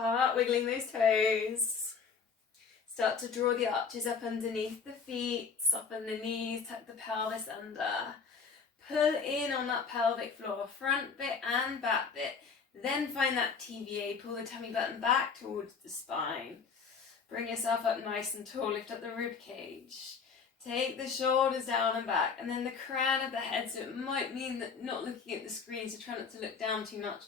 Heart wiggling those toes. Start to draw the arches up underneath the feet, soften the knees, tuck the pelvis under. Pull in on that pelvic floor, front bit and back bit. Then find that TVA, pull the tummy button back towards the spine. Bring yourself up nice and tall, lift up the rib cage. Take the shoulders down and back, and then the crown of the head, so it might mean that not looking at the screen, so try not to look down too much.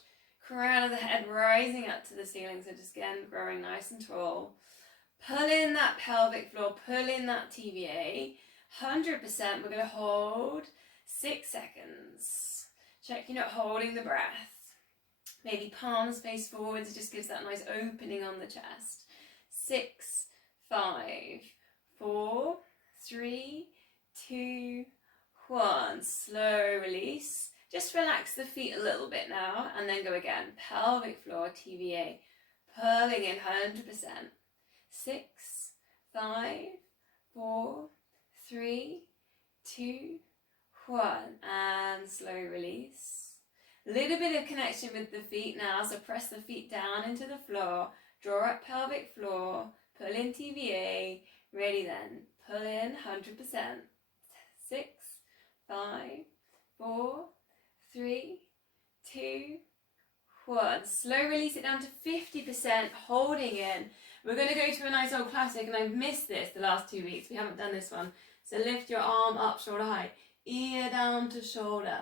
Crown of the head rising up to the ceiling, so just again growing nice and tall. Pull in that pelvic floor, pull in that TVA. 100%, we're going to hold 6 seconds. Check you're not holding the breath. Maybe palms face forwards, it just gives that nice opening on the chest. 6, 5, 4, 3, 2, 1. Slow release. Just relax the feet a little bit now and then go again. Pelvic floor, TVA. Pulling in 100%. 6, 5, 4, 3, 2, 1. And slow release. A little bit of connection with the feet now, so press the feet down into the floor. Draw up pelvic floor. Pull in TVA. Ready then. Pull in 100%. 6, 5, 4, 3, 2, 1. Slow release it down to 50%, holding in. We're going to go to a nice old classic, and I've missed this the last 2 weeks. We haven't done this one. So lift your arm up, shoulder height. Ear down to shoulder.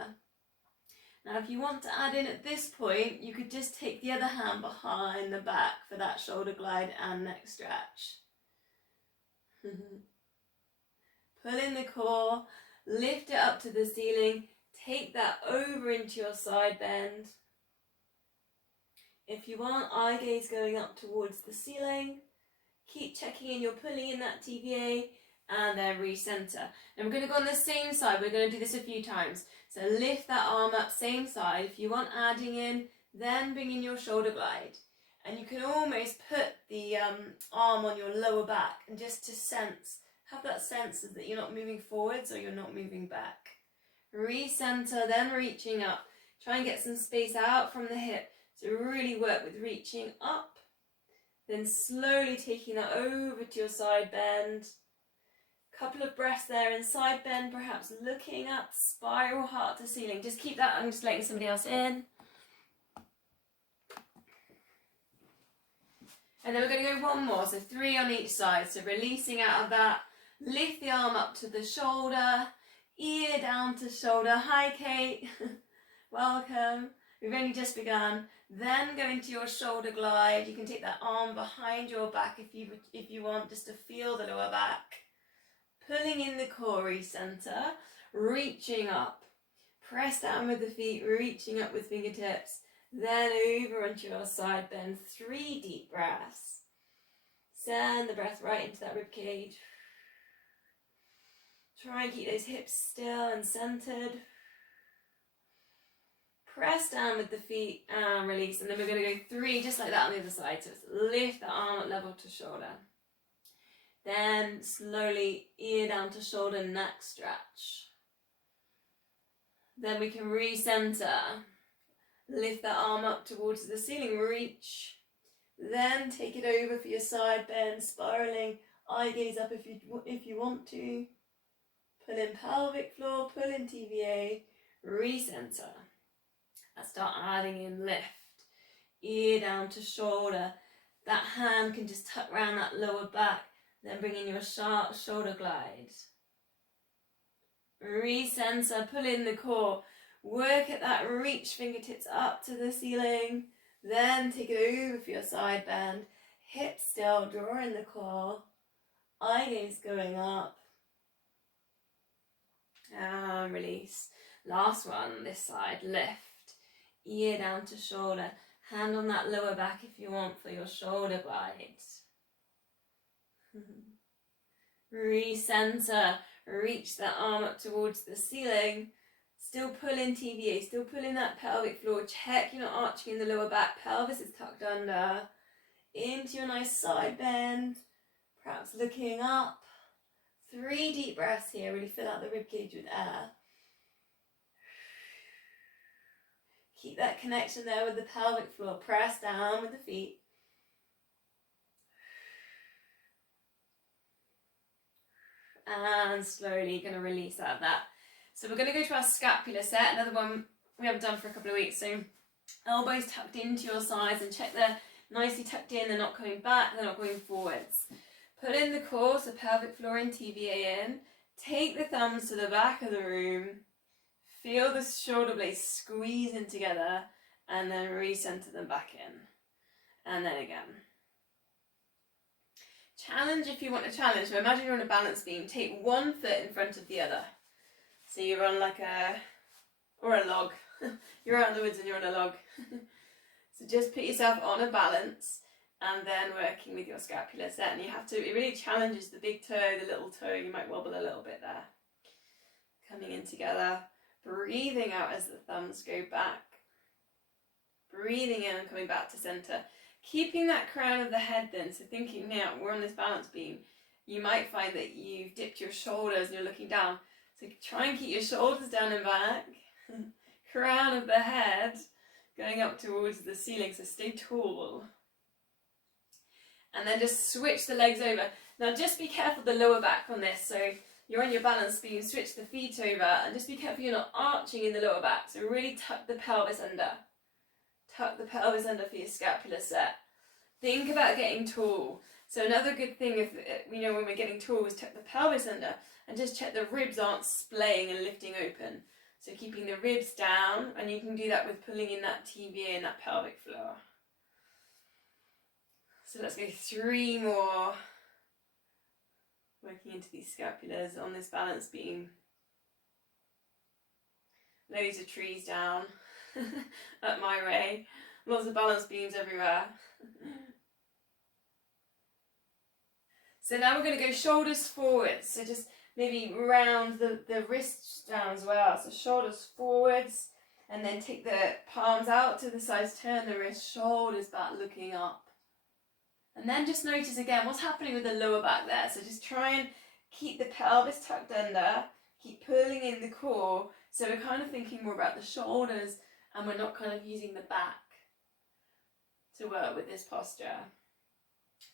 Now if you want to add in at this point, you could just take the other hand behind the back for that shoulder glide and neck stretch. Pull in the core, lift it up to the ceiling, take that over into your side bend. If you want, eye gaze going up towards the ceiling. Keep checking in, you're pulling in that TVA, and then recenter. And we're going to go on the same side, we're going to do this a few times. So lift that arm up, same side. If you want adding in, then bring in your shoulder glide. And you can almost put the arm on your lower back and just to have that sense that you're not moving forwards or you're not moving back. Recenter, then reaching up. Try and get some space out from the hip. So really work with reaching up. Then slowly taking that over to your side bend. Couple of breaths there in side bend, perhaps looking up, spiral heart to ceiling. Just keep that, I'm just letting somebody else in. And then we're going to go one more, so 3 on each side. So releasing out of that, lift the arm up to the shoulder, ear down to shoulder. Hi Kate, welcome. We've only just begun. Then go into your shoulder glide. You can take that arm behind your back if you want, just to feel the lower back. Pulling in the core, recenter, reaching up. Press down with the feet, reaching up with fingertips. Then over onto your side bend. 3 deep breaths. Send the breath right into that rib cage. Try and keep those hips still and centered. Press down with the feet and release. And then we're going to go 3 just like that on the other side. So it's lift the arm at level to shoulder. Then slowly ear down to shoulder, neck stretch. Then we can recenter. Lift that arm up towards the ceiling, reach. Then take it over for your side bend, spiraling, eye gaze up if you want to. Pull in pelvic floor, pull in TVA, recenter. And start adding in lift. Ear down to shoulder. That hand can just tuck around that lower back. Then bring in your sharp shoulder glide. Recenter, pull in the core. Work at that reach, fingertips up to the ceiling. Then take it over for your side bend. Hips still, draw in the core. Eye gaze going up. And release. Last one, this side, lift. Ear down to shoulder. Hand on that lower back if you want for your shoulder glide. Recenter, reach that arm up towards the ceiling. Still pull in TVA, still pull in that pelvic floor. Check you're not arching in the lower back. Pelvis is tucked under. Into your nice side bend. Perhaps looking up. 3 deep breaths here. Really fill out the ribcage with air. Keep that connection there with the pelvic floor. Press down with the feet. and slowly going to release out of that. So we're going to go to our scapular set, another one we haven't done for a couple of weeks. So elbows tucked into your sides, and check they're nicely tucked in, they're not coming back, they're not going forwards. Pull in the core, so pelvic floor in, TVA in. Take the thumbs to the back of the room. Feel the shoulder blades squeeze in together, and then recenter them back in. And then again. Challenge if you want to challenge. So imagine you're on a balance beam. Take one foot in front of the other. So you're on like a log. You're out in the woods and you're on a log. So just put yourself on a balance, and then working with your scapular set. And you have to, it really challenges the big toe, the little toe. You might wobble a little bit there. Coming in together. Breathing out as the thumbs go back. Breathing in and coming back to center. Keeping that crown of the head then, so thinking now, we're on this balance beam, you might find that you've dipped your shoulders and you're looking down. So try and keep your shoulders down and back. Crown of the head going up towards the ceiling, so stay tall. And then just switch the legs over. Now just be careful the lower back on this, so you're on your balance beam, switch the feet over, and just be careful you're not arching in the lower back, so really tuck the pelvis under. Tuck the pelvis under for your scapular set. Think about getting tall. So another good thing, if we know when we're getting tall, is tuck the pelvis under and just check the ribs aren't splaying and lifting open. So keeping the ribs down, and you can do that with pulling in that TVA and that pelvic floor. So let's go 3 more. Working into these scapulars on this balance beam. Loads of trees down. Up my way. Lots of balance beams everywhere. So now we're going to go shoulders forwards. So just maybe round the wrists down as well. So shoulders forwards, and then take the palms out to the sides, turn the wrist, shoulders back, looking up. And then just notice again what's happening with the lower back there. So just try and keep the pelvis tucked under, keep pulling in the core. So we're kind of thinking more about the shoulders, and we're not kind of using the back to work with this posture.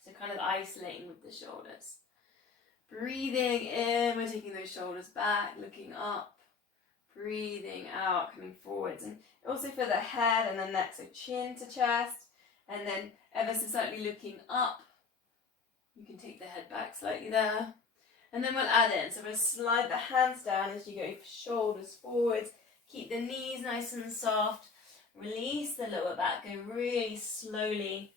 So kind of isolating with the shoulders. Breathing in, we're taking those shoulders back, looking up. Breathing out, coming forwards. And also for the head and the neck, so chin to chest, and then ever so slightly looking up. You can take the head back slightly there. And then we'll add in. So we'll slide the hands down as you go shoulders forwards. Keep the knees nice and soft. Release the lower back. Go really slowly.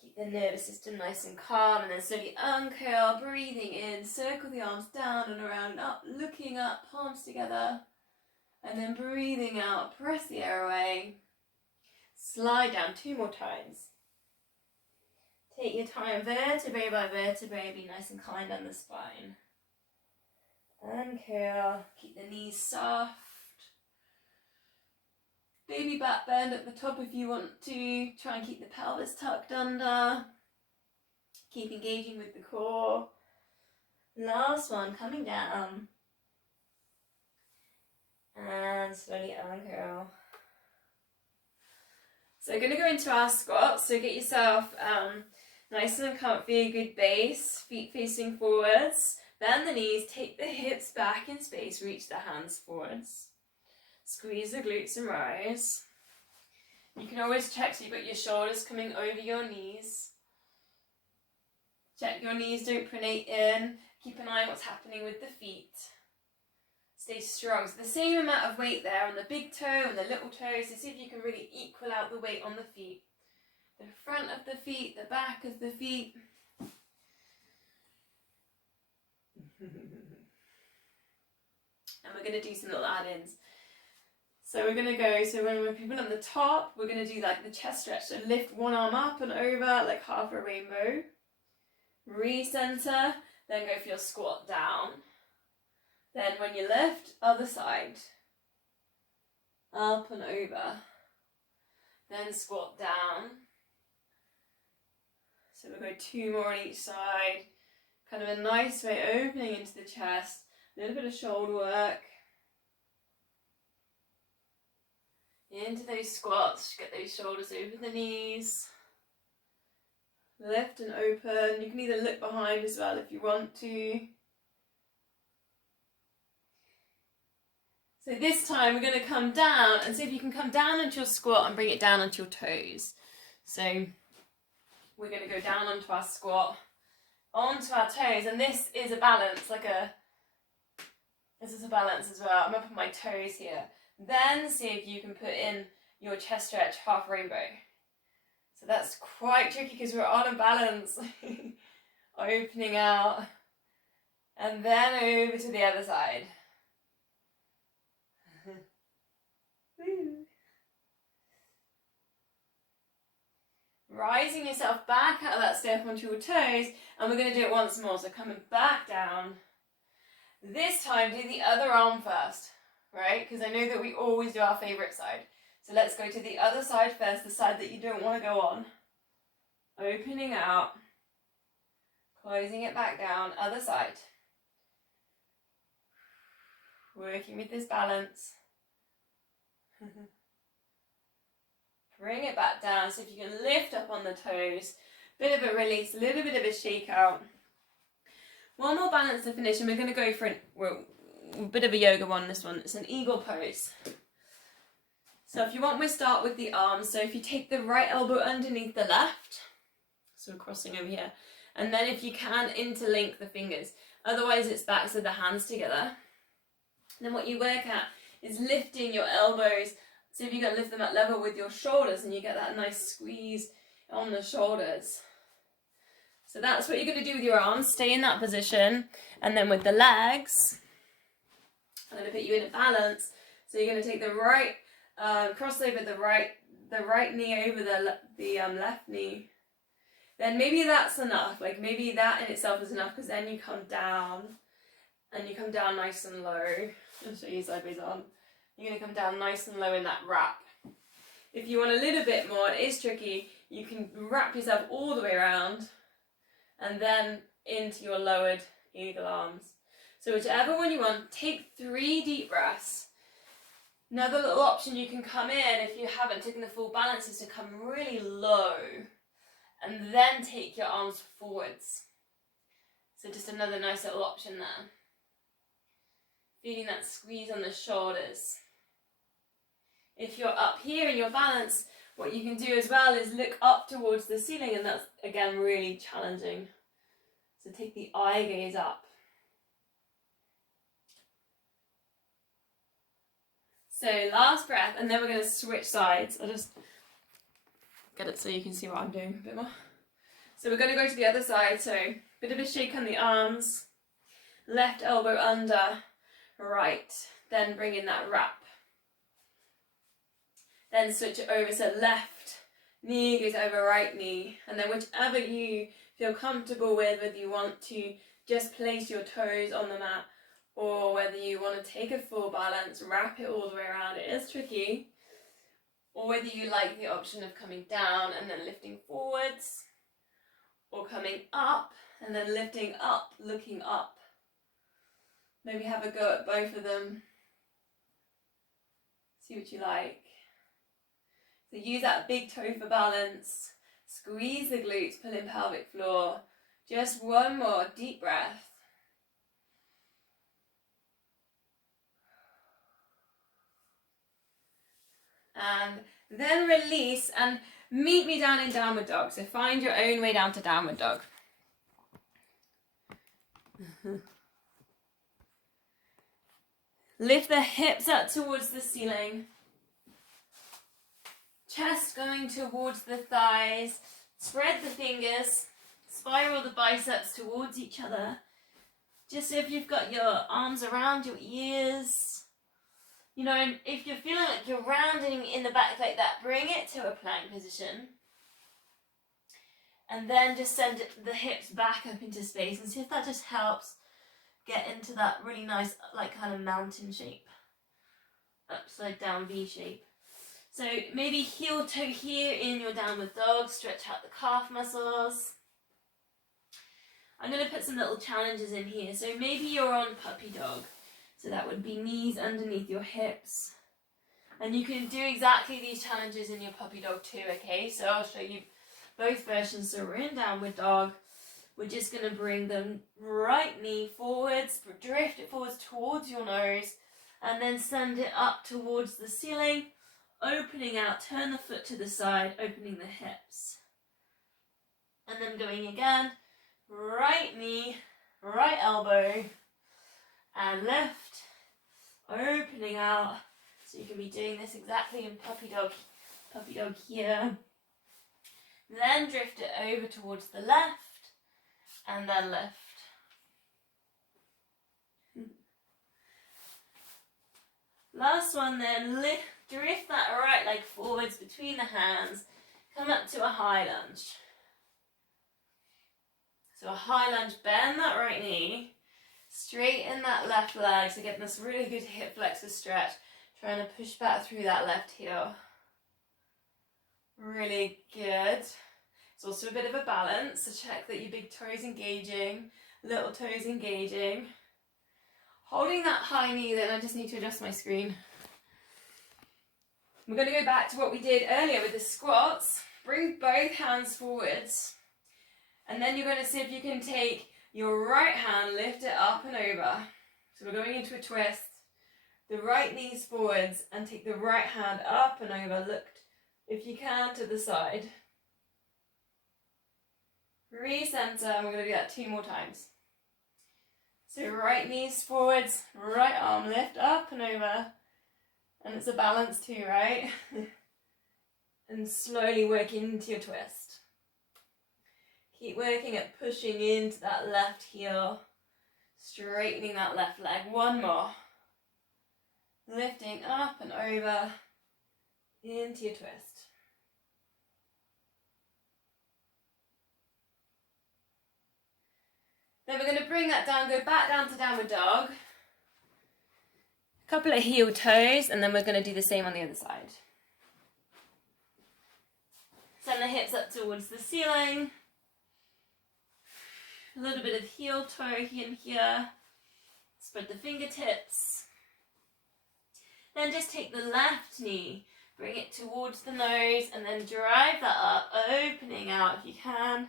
Keep the nervous system nice and calm. And then slowly uncurl, breathing in. Circle the arms down and around and up. Looking up, palms together. And then breathing out. Press the air away. Slide down 2 more times. Take your time vertebrae by vertebrae. Be nice and kind on the spine. Uncurl. Keep the knees soft. Baby back bend at the top if you want to. Try and keep the pelvis tucked under. Keep engaging with the core. Last one, coming down. And slowly uncurl. So we're going to go into our squats. So get yourself nice and comfy, good base, feet facing forwards. Bend the knees, take the hips back in space, reach the hands forwards. Squeeze the glutes and rise. You can always check so you've got your shoulders coming over your knees. Check your knees don't pronate in. Keep an eye on what's happening with the feet. Stay strong. So the same amount of weight there on the big toe and the little toe. So see if you can really equal out the weight on the feet. The front of the feet, the back of the feet. And we're going to do some little add-ins. So we're going to go, so when we're people on the top, we're going to do like the chest stretch. So lift one arm up and over like half a rainbow. Recenter, then go for your squat down. Then when you lift, other side. Up and over. Then squat down. So we'll go 2 more on each side. Kind of a nice way opening into the chest. A little bit of shoulder work. Into those squats, get those shoulders over the knees. Lift and open. You can either look behind as well if you want to. So this time we're going to come down and see if you can come down onto your squat and bring it down onto your toes. So we're going to go down onto our squat, onto our toes, and this is a balance, this is a balance as well. I'm up on my toes here. Then see if you can put in your chest stretch, half rainbow. So that's quite tricky because we're on a balance. Opening out, and then over to the other side. Rising yourself back out of that step onto your toes, and we're going to do it once more. So coming back down. This time do the other arm first, right? Because I know that we always do our favourite side. So let's go to the other side first, the side that you don't want to go on. Opening out, closing it back down, other side. Working with this balance. Bring it back down, so if you can lift up on the toes, bit of a release, a little bit of a shake out. One more balance to finish, and we're going to go for a bit of a yoga one, this one. It's an eagle pose. So if you want, we'll start with the arms. So if you take the right elbow underneath the left, so crossing over here, and then if you can, interlink the fingers. Otherwise it's backs of the hands together. Then what you work at is lifting your elbows. So if you can lift them at level with your shoulders, and you get that nice squeeze on the shoulders. So that's what you're going to do with your arms. Stay in that position. And then with the legs, I'm going to put you in a balance. So you're going to take the right, cross over the right knee over the left knee. Then maybe that's enough. Like maybe that in itself is enough, because then you come down, and you come down nice and low. I'll show you sideways on. You're going to come down nice and low in that wrap. If you want a little bit more, it is tricky, you can wrap yourself all the way around and then into your lowered eagle arms. So whichever one you want, take 3 deep breaths. Another little option you can come in if you haven't taken the full balance is to come really low and then take your arms forwards. So just another nice little option there. Feeling that squeeze on the shoulders. If you're up here in your balance, what you can do as well is look up towards the ceiling, and that's again really challenging. So take the eye gaze up. So last breath, and then we're going to switch sides. I'll just get it so you can see what I'm doing a bit more. So we're going to go to the other side. So bit of a shake on the arms, left elbow under, right, then bring in that wrap. Then switch it over, so left knee goes over right knee, and then whichever you feel comfortable with, whether you want to just place your toes on the mat, or whether you want to take a full balance, wrap it all the way around, it is tricky, or whether you like the option of coming down and then lifting forwards, or coming up and then lifting up, looking up. Maybe have a go at both of them. See what you like. So use that big toe for balance. Squeeze the glutes, pull in pelvic floor. Just one more deep breath. And then release and meet me down in downward dog. So find your own way down to downward dog. Lift the hips up towards the ceiling. Chest going towards the thighs. Spread the fingers. Spiral the biceps towards each other. Just if you've got your arms around your ears. You know, if you're feeling like you're rounding in the back like that, bring it to a plank position. And then just send the hips back up into space, and see if that just helps get into that really nice, like, kind of mountain shape. Upside down V shape. So maybe heel toe here in your downward dog, stretch out the calf muscles. I'm going to put some little challenges in here. So maybe you're on puppy dog. So that would be knees underneath your hips. And you can do exactly these challenges in your puppy dog too, okay? So I'll show you both versions. So we're in downward dog. We're just going to bring the right knee forwards, drift it forwards towards your nose, and then send it up towards the ceiling, opening out, turn the foot to the side, opening the hips. And then going again, right knee, right elbow, and lift, opening out. So you can be doing this exactly in puppy dog here. Then drift it over towards the left, and then lift. Last one then, drift that right leg forwards between the hands, come up to a high lunge. So a high lunge, bend that right knee, straighten that left leg, so getting this really good hip flexor stretch, trying to push back through that left heel. Really good. It's also a bit of a balance, so check that your big toes engaging, little toes engaging. Holding that high knee then, I just need to adjust my screen. We're going to go back to what we did earlier with the squats. Bring both hands forwards. And then you're going to see if you can take your right hand, lift it up and over. So we're going into a twist. The right knee's forwards and take the right hand up and over. Look, if you can, to the side. Recenter, and we're going to do that 2 more times. So right knees forwards, right arm lift up and over. And it's a balance too, right? And slowly work into your twist. Keep working at pushing into that left heel. Straightening that left leg. 1 more. Lifting up and over into your twist. Then we're going to bring that down, go back down to downward dog. A couple of heel toes, and then we're going to do the same on the other side. Send the hips up towards the ceiling. A little bit of heel toe here and here. Spread the fingertips. Then just take the left knee, bring it towards the nose, and then drive that up, opening out if you can.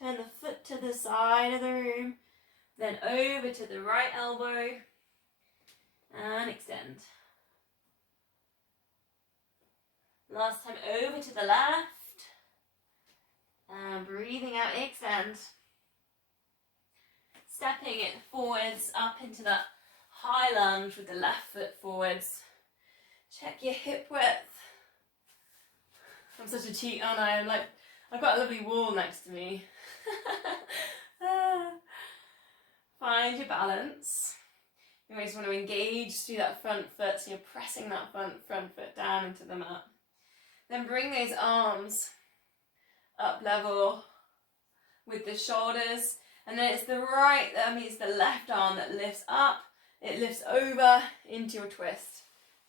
Turn the foot to the side of the room, then over to the right elbow, and extend. Last time over to the left, and breathing out, extend. Stepping it forwards up into that high lunge with the left foot forwards. Check your hip width. I'm such a cheat, aren't I? I've got a lovely wall next to me. Find your balance. You always want to engage through that front foot, so you're pressing that front foot down into the mat. Then bring those arms up level with the shoulders, and then it's the left arm that lifts up, it lifts over into your twist.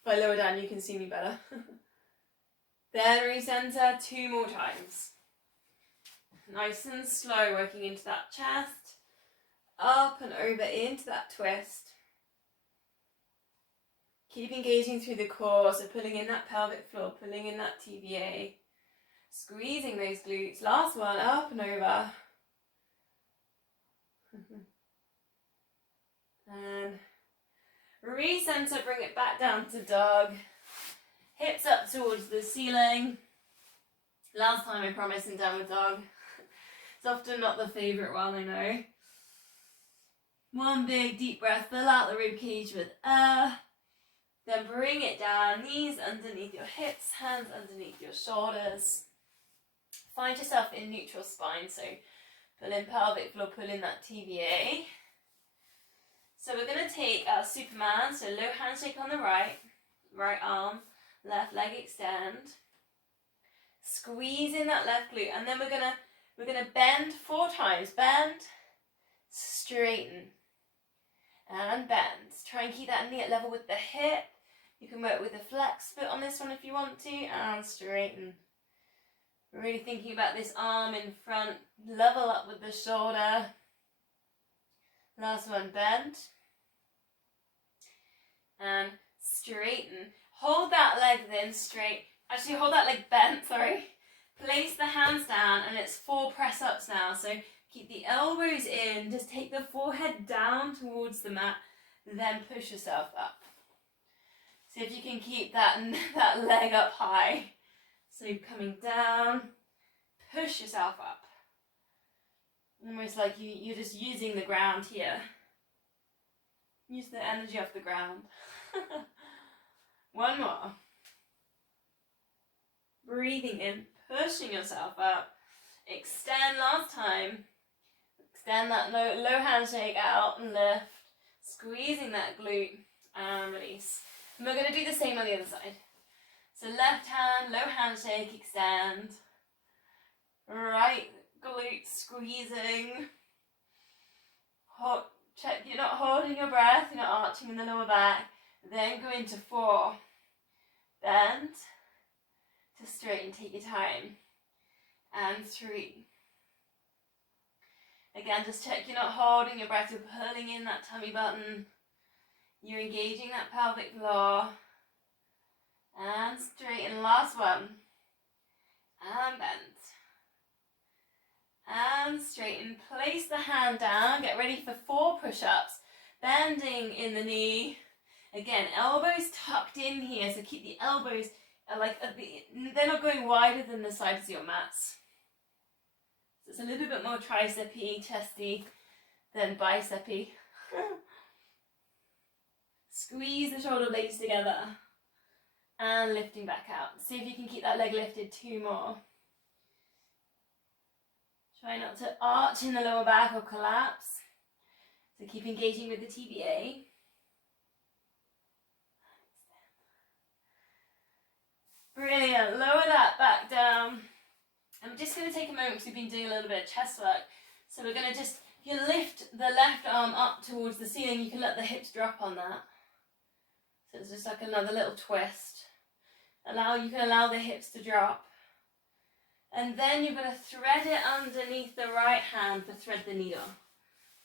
If I lower down, you can see me better. Then recenter 2 more times. Nice and slow, working into that chest, up and over into that twist. Keep engaging through the core, so pulling in that pelvic floor, pulling in that TVA, squeezing those glutes. Last one, up and over. And recenter, bring it back down to dog. Hips up towards the ceiling. Last time I promised in downward dog. It's often not the favourite one, I know. 1 big deep breath, fill out the rib cage with air. Then bring it down, knees underneath your hips, hands underneath your shoulders. Find yourself in neutral spine, so pull in pelvic floor, pull in that TVA. So we're going to take our Superman, so low handshake on the right arm, left leg extend. Squeeze in that left glute, and then we're gonna bend 4 times. Bend, straighten, and bend. Try and keep that knee at level with the hip. You can work with a flex foot on this one if you want to, and straighten. Really thinking about this arm in front, level up with the shoulder. Last one, bend, and straighten. Hold that leg then straight. Actually, hold that leg bent, sorry. Place the hands down, and it's 4 press-ups now. So keep the elbows in, just take the forehead down towards the mat, then push yourself up. See if you can keep that leg up high. So you're coming down, push yourself up. Almost like you're just using the ground here. Use the energy of the ground. One more. Breathing in, pushing yourself up. Extend last time. Extend that low handshake out and lift. Squeezing that glute and release. And we're going to do the same on the other side. So left hand, low handshake, extend. Right glute squeezing. Check you're not holding your breath, you're not arching in the lower back. Then go into 4. Bend to straighten, take your time. And 3. Again, just check you're not holding your breath, you're pulling in that tummy button. You're engaging that pelvic floor. And straighten, last one. And bend. And straighten, place the hand down, get ready for 4 push-ups. Bending in the knee. Again, elbows tucked in here, so keep the elbows they're not going wider than the sides of your mats. So it's a little bit more tricep-y, chesty than bicep-y. Squeeze the shoulder blades together. And lifting back out. See if you can keep that leg lifted. 2 more. Try not to arch in the lower back or collapse. So keep engaging with the TBA. Brilliant. Lower that back down. I'm just going to take a moment because we've been doing a little bit of chest work. So we're going to just, you lift the left arm up towards the ceiling. You can let the hips drop on that. So it's just like another little twist. You can allow the hips to drop. And then you're going to thread it underneath the right hand for thread the needle.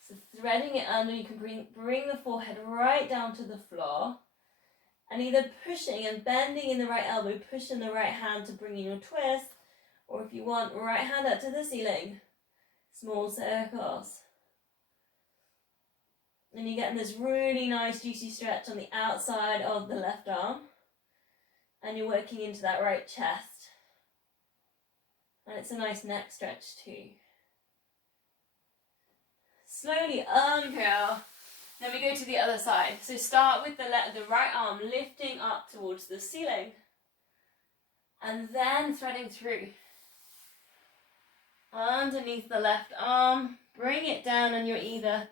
So threading it under, you can bring the forehead right down to the floor. And either pushing and bending in the right elbow, pushing the right hand to bring in your twist. Or if you want, right hand up to the ceiling. Small circles. And you're getting this really nice juicy stretch on the outside of the left arm. And you're working into that right chest. And it's a nice neck stretch too. Slowly uncurl. Then we go to the other side. So start with the right arm lifting up towards the ceiling. And then threading through. Underneath the left arm. Bring it down and you're either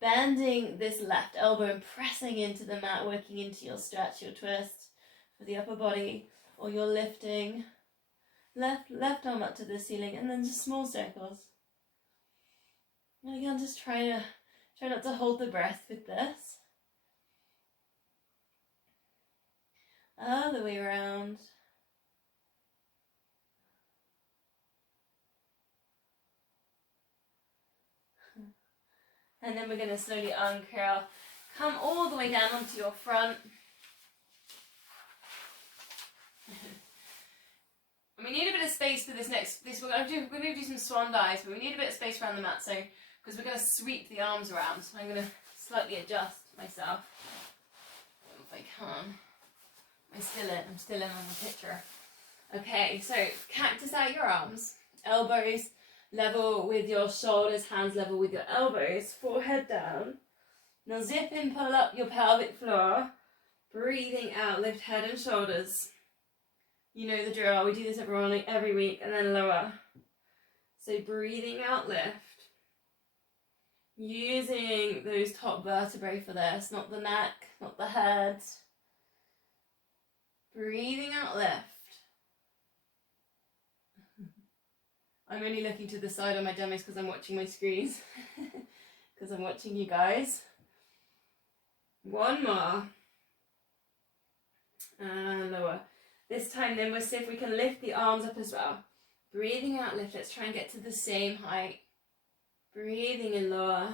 bending this left elbow and pressing into the mat, working into your stretch, your twist for the upper body. Or you're lifting left arm up to the ceiling and then just small circles. And again, just try not to hold the breath with this. Other way around. And then we're going to slowly uncurl. Come all the way down onto your front. And we need a bit of space for this we're going to do some swan dives, but we need a bit of space around the mat, so because we're going to sweep the arms around. So I'm going to slightly adjust myself if I can. I'm still in on the picture. Okay, so cactus out your arms, elbows level with your shoulders, hands level with your elbows, forehead down. Now zip in, pull up your pelvic floor, breathing out, lift head and shoulders. You know the drill, we do this every week, and then lower. So breathing out, lift. Using those top vertebrae for this, not the neck, not the head. Breathing out, lift. I'm only looking to the side on my dummies because I'm watching my screens. Because I'm watching you guys. One more. And lower. This time then we'll see if we can lift the arms up as well. Breathing out, lift. Let's try and get to the same height. Breathing in, lower.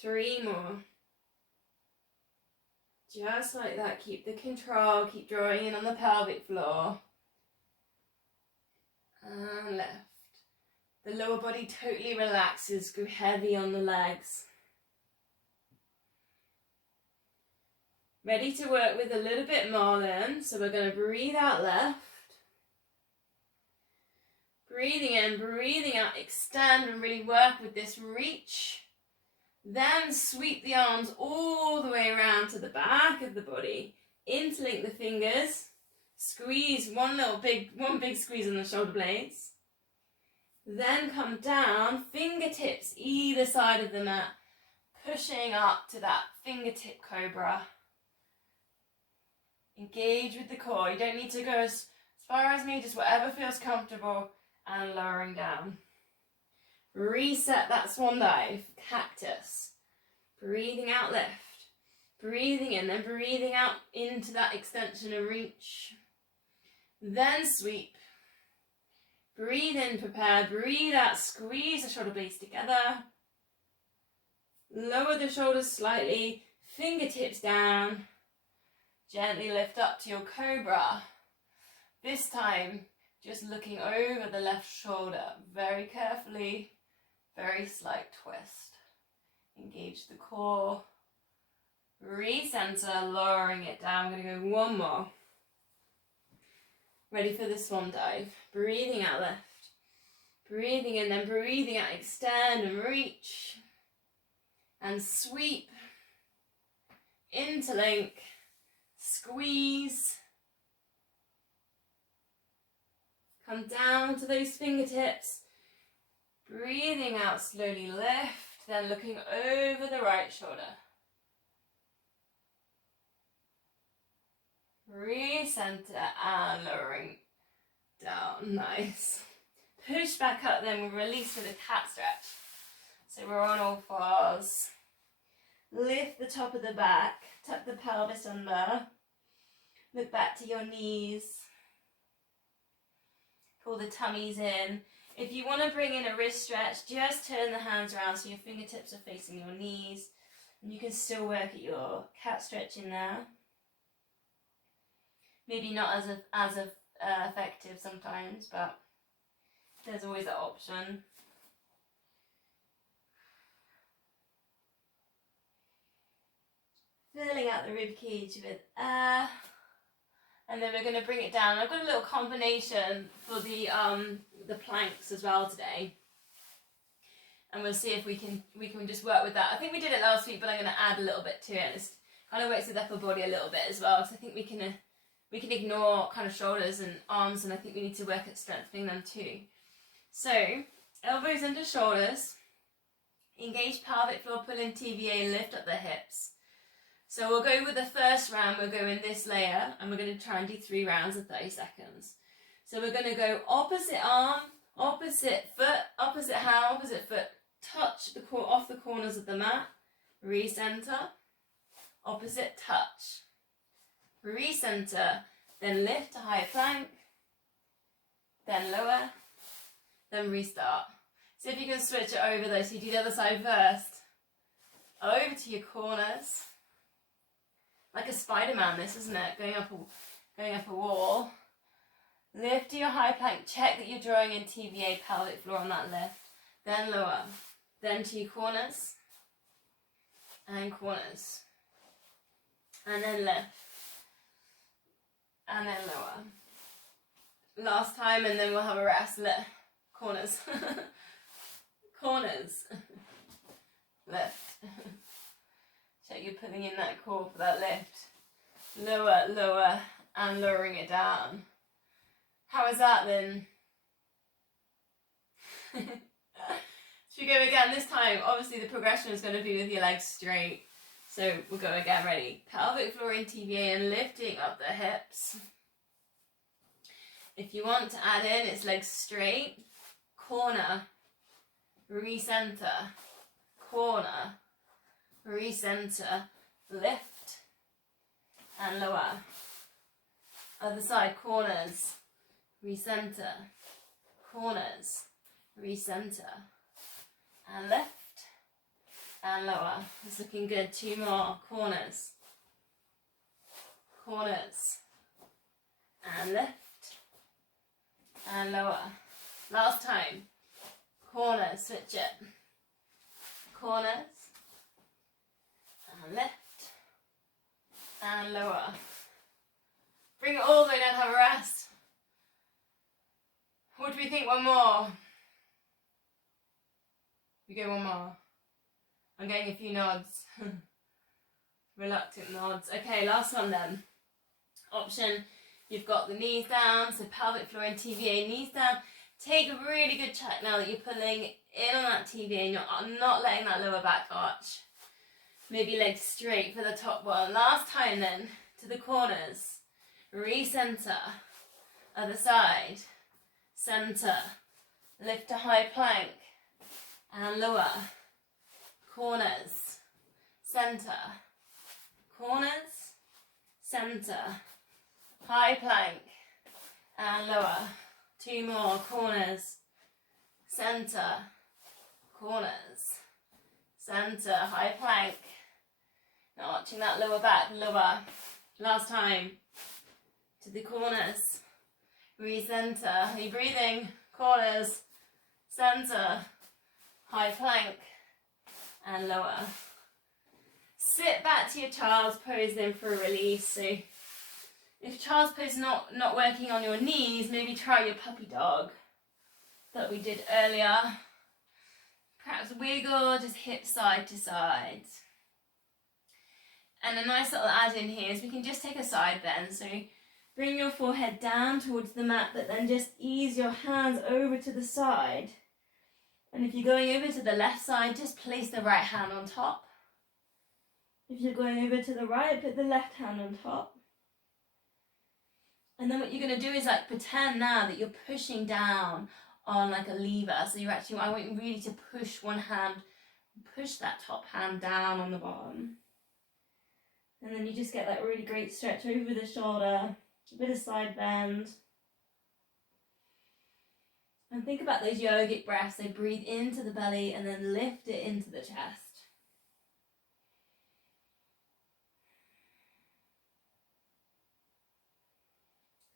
3 more. Just like that. Keep the control. Keep drawing in on the pelvic floor. And left. The lower body totally relaxes. Go heavy on the legs. Ready to work with a little bit more then. So we're going to breathe out left. Breathing in, breathing out, extend and really work with this reach. Then sweep the arms all the way around to the back of the body. Interlink the fingers. Squeeze one big squeeze on the shoulder blades. Then come down, fingertips either side of the mat, pushing up to that fingertip cobra. Engage with the core. You don't need to go as far as me, just whatever feels comfortable, and lowering down. Reset that swan dive, cactus. Breathing out left. Breathing in, then breathing out into that extension and reach. Then sweep. Breathe in, prepare. Breathe out, squeeze the shoulder blades together. Lower the shoulders slightly, fingertips down. Gently lift up to your cobra. This time, just looking over the left shoulder, very carefully, very slight twist. Engage the core. Recenter, lowering it down. I'm going to go one more. Ready for the swan dive. Breathing out left. Breathing in, then breathing out, extend and reach. And sweep. Interlink. Squeeze. Come down to those fingertips. Breathing out, slowly lift, then looking over the right shoulder. Recenter and lowering down. Nice. Push back up, then we release with a cat stretch. So we're on all fours. Lift the top of the back, tuck the pelvis under. Look back to your knees. Pull the tummies in. If you want to bring in a wrist stretch, just turn the hands around so your fingertips are facing your knees. And you can still work at your cat stretch in there. Maybe not as effective sometimes, but there's always that option. Filling out the rib cage with air. And then we're going to bring it down. I've got a little combination for the planks as well today. And we'll see if we can just work with that. I think we did it last week, but I'm going to add a little bit to it. It kind of works with the upper body a little bit as well. So I think we can ignore kind of shoulders and arms, and I think we need to work at strengthening them too. So elbows under shoulders. Engage pelvic floor, pull in TVA, lift up the hips. So we'll go with the first round, we'll go in this layer, and we're going to try and do 3 rounds of 30 seconds. So we're going to go opposite arm, opposite foot, opposite hand, opposite foot, touch off the corners of the mat, recenter, opposite touch, recenter, then lift to high plank, then lower, then restart. So if you can switch it over though, so you do the other side first, over to your corners. Like a Spider-Man, this, isn't it? Going up a wall. Lift to your high plank. Check that you're drawing in TVA pelvic floor on that lift. Then lower. Then to your corners. And corners. And then lift. And then lower. Last time, and then we'll have a rest. Corners. Corners. Lift. Check you're putting in that core for that lift. Lower, lower, and lowering it down. How is that then? Should we go again this time? Obviously the progression is going to be with your legs straight. So we'll go again, ready? Pelvic floor in TVA and lifting up the hips. If you want to add in, it's legs straight, corner, recenter, corner, recenter, lift, and lower. Other side, corners, recenter, corners, recenter, and lift, and lower. It's looking good. 2 more. Corners, corners, and lift, and lower. Last time. Corners, switch it. Corners, and lift, and lower. Bring it all the way down to have a rest. What do we think? One more. We go one more. I'm getting a few nods. Reluctant nods. Okay, last one then. Option, you've got the knees down, so pelvic floor and TVA, knees down. Take a really good check now that you're pulling in on that TVA and you're not letting that lower back arch. Maybe legs straight for the top one. Last time then, to the corners. Recenter. Other side. Center. Lift to high plank. And lower. Corners. Center. Corners. Center. High plank. And lower. Two more. Corners. Center. Corners. Center. High plank. Now arching that lower back. Lower. Last time. To the corners. Recenter. Are you breathing? Corners. Center. High plank. And lower. Sit back to your child's pose then for a release. So if child's pose is not working on your knees, maybe try your puppy dog that we did earlier. Perhaps wiggle, just hip side to side. And a nice little add in here is we can just take a side bend. So bring your forehead down towards the mat, but then just ease your hands over to the side. And if you're going over to the left side, just place the right hand on top. If you're going over to the right, put the left hand on top. And then what you're going to do is like pretend now that you're pushing down on like a lever. So you're actually, I want you really to push one hand, push that top hand down on the bottom. And then you just get that really great stretch over the shoulder, a bit of side bend. And think about those yogic breaths. So breathe into the belly and then lift it into the chest.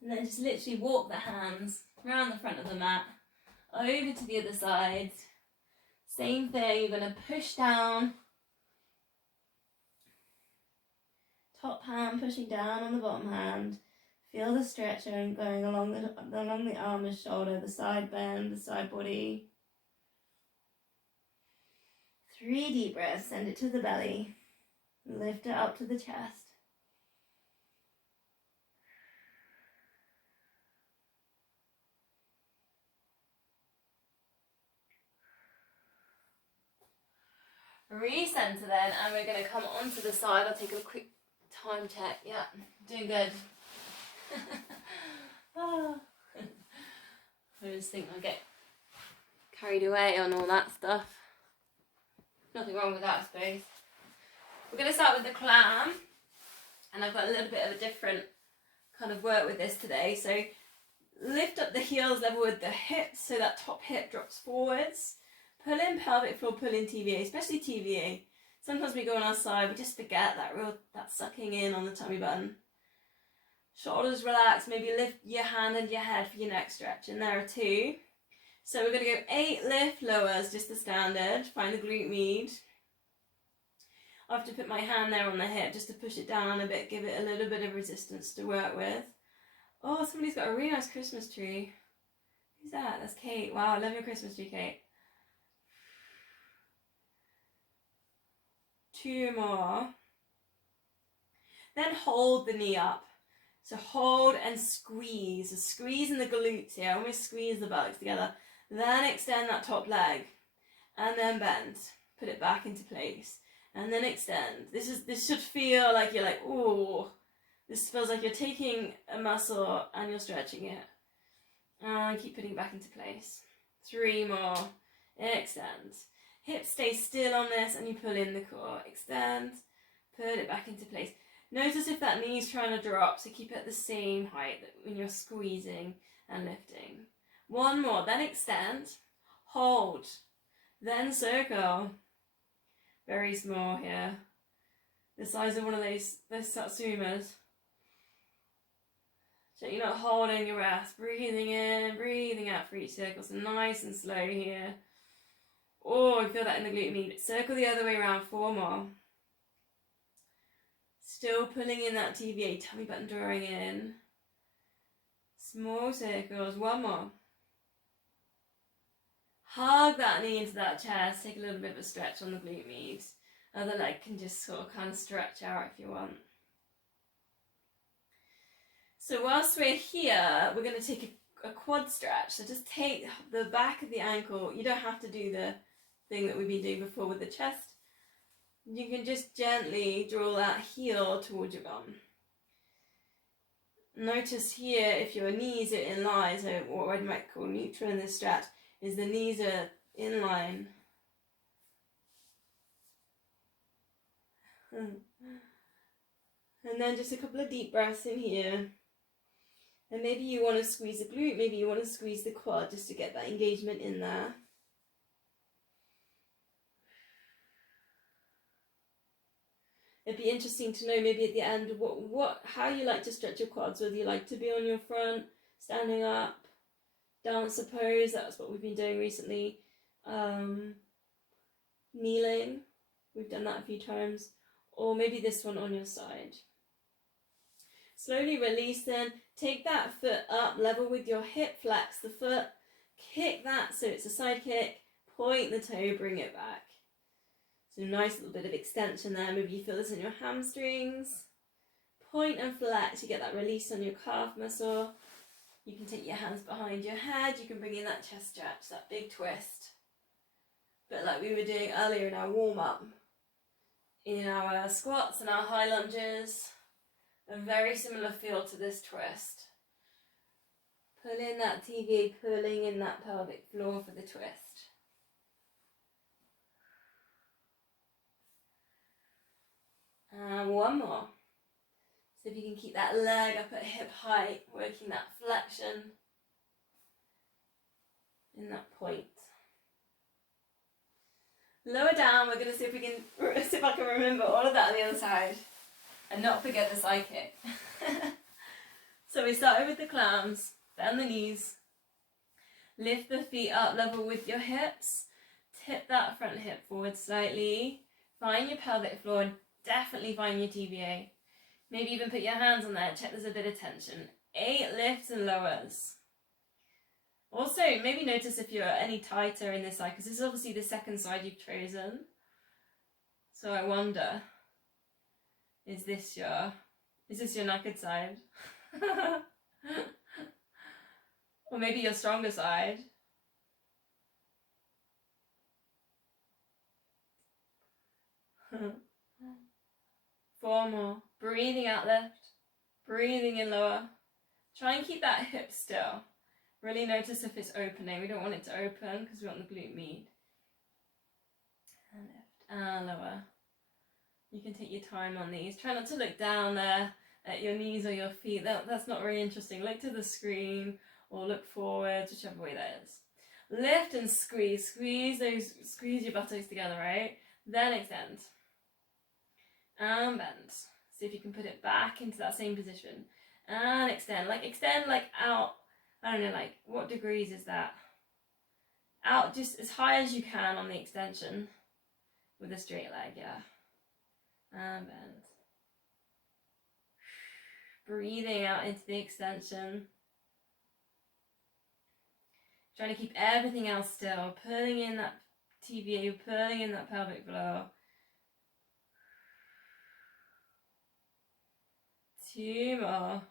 And then just literally walk the hands around the front of the mat, over to the other side. Same thing, you're going to push down. Top hand pushing down on the bottom hand. Feel the stretch going along the arm and shoulder, the side bend, the side body. 3 deep breaths, send it to the belly. Lift it up to the chest. Recenter then, and we're going to come onto the side. I'll take a quick time check. Yeah, doing good. I just think I get carried away on all that stuff. Nothing wrong with that, I suppose. We're going to start with the clam, and I've got a little bit of a different kind of work with this today. So lift up the heels level with the hips, so that top hip drops forwards. Pull in pelvic floor, pull in TVA, especially TVA. Sometimes we go on our side, we just forget that sucking in on the tummy button. Shoulders relax, maybe lift your hand and your head for your neck stretch, and there are 2. So we're going to go 8 lift lowers, just the standard. Find the glute med. I have to put my hand there on the hip just to push it down a bit, give it a little bit of resistance to work with. Oh, somebody's got a really nice Christmas tree. Who's that? That's Kate. Wow, I love your Christmas tree, Kate. 2 more. Then hold the knee up. So hold and squeeze. So squeeze in the glutes here. Almost squeeze the buttocks together. Then extend that top leg. And then bend. Put it back into place. And then extend. This should feel like you're like, ooh. This feels like you're taking a muscle and you're stretching it. And keep putting it back into place. 3 more. Extend. Hips stay still on this and you pull in the core. Extend. Put it back into place. Notice if that knee's trying to drop, so keep it at the same height when you're squeezing and lifting. 1 more, then extend, hold, then circle. Very small here. The size of one of those satsumas. So you're not holding your breath, breathing in, breathing out for each circle. So nice and slow here. Oh, I feel that in the glute med. Circle the other way around, 4 more. Still pulling in that TVA, tummy button drawing in. Small circles, one more. Hug that knee into that chest, take a little bit of a stretch on the glute med. Other leg can just sort of kind of stretch out if you want. So whilst we're here, we're going to take a quad stretch. So just take the back of the ankle. You don't have to do the thing that we've been doing before with the chest. You can just gently draw that heel towards your bum. Notice here if your knees are in line, so what I might call neutral in this stretch, is the knees are in line. And then just a couple of deep breaths in here. And maybe you want to squeeze the glute, maybe you want to squeeze the quad just to get that engagement in there. It'd be interesting to know maybe at the end how you like to stretch your quads, whether you like to be on your front, standing up, dancer pose, that's what we've been doing recently, kneeling, we've done that a few times, or maybe this one on your side. Slowly release then, take that foot up, level with your hip, flex the foot, kick that so it's a side kick, point the toe, bring it back. So nice little bit of extension there. Maybe you feel this in your hamstrings. Point and flex, you get that release on your calf muscle. You can take your hands behind your head. You can bring in that chest stretch, that big twist. But like we were doing earlier in our warm-up, in our squats and our high lunges, a very similar feel to this twist. Pull in that TVA, pulling in that pelvic floor for the twist. And one more. So if you can keep that leg up at hip height, working that flexion in that point. Lower down, we're going to see if I can remember all of that on the other side and not forget the side kick. So we started with the clams, bend the knees, lift the feet up level with your hips, tip that front hip forward slightly, find your pelvic floor and definitely find your TVA. Maybe even put your hands on there, check there's a bit of tension. 8 lifts and lowers. Also, maybe notice if you're any tighter in this side, because this is obviously the second side you've chosen. So I wonder, is this your naked side? Or maybe your stronger side. Four more. Breathing out lift. Breathing in lower. Try and keep that hip still. Really notice if it's opening. We don't want it to open because we want the glute med. And lift and lower. You can take your time on these. Try not to look down there at your knees or your feet. That's not really interesting. Look to the screen or look forward, whichever way that is. Lift and squeeze. Squeeze your buttocks together, right? Then extend. And bend. See if you can put it back into that same position. And extend like out. I don't know, like what degrees is that? Out just as high as you can on the extension with a straight leg, yeah. And bend. Breathing out into the extension. Trying to keep everything else still. Pulling in that TVA, pulling in that pelvic floor. 2 more.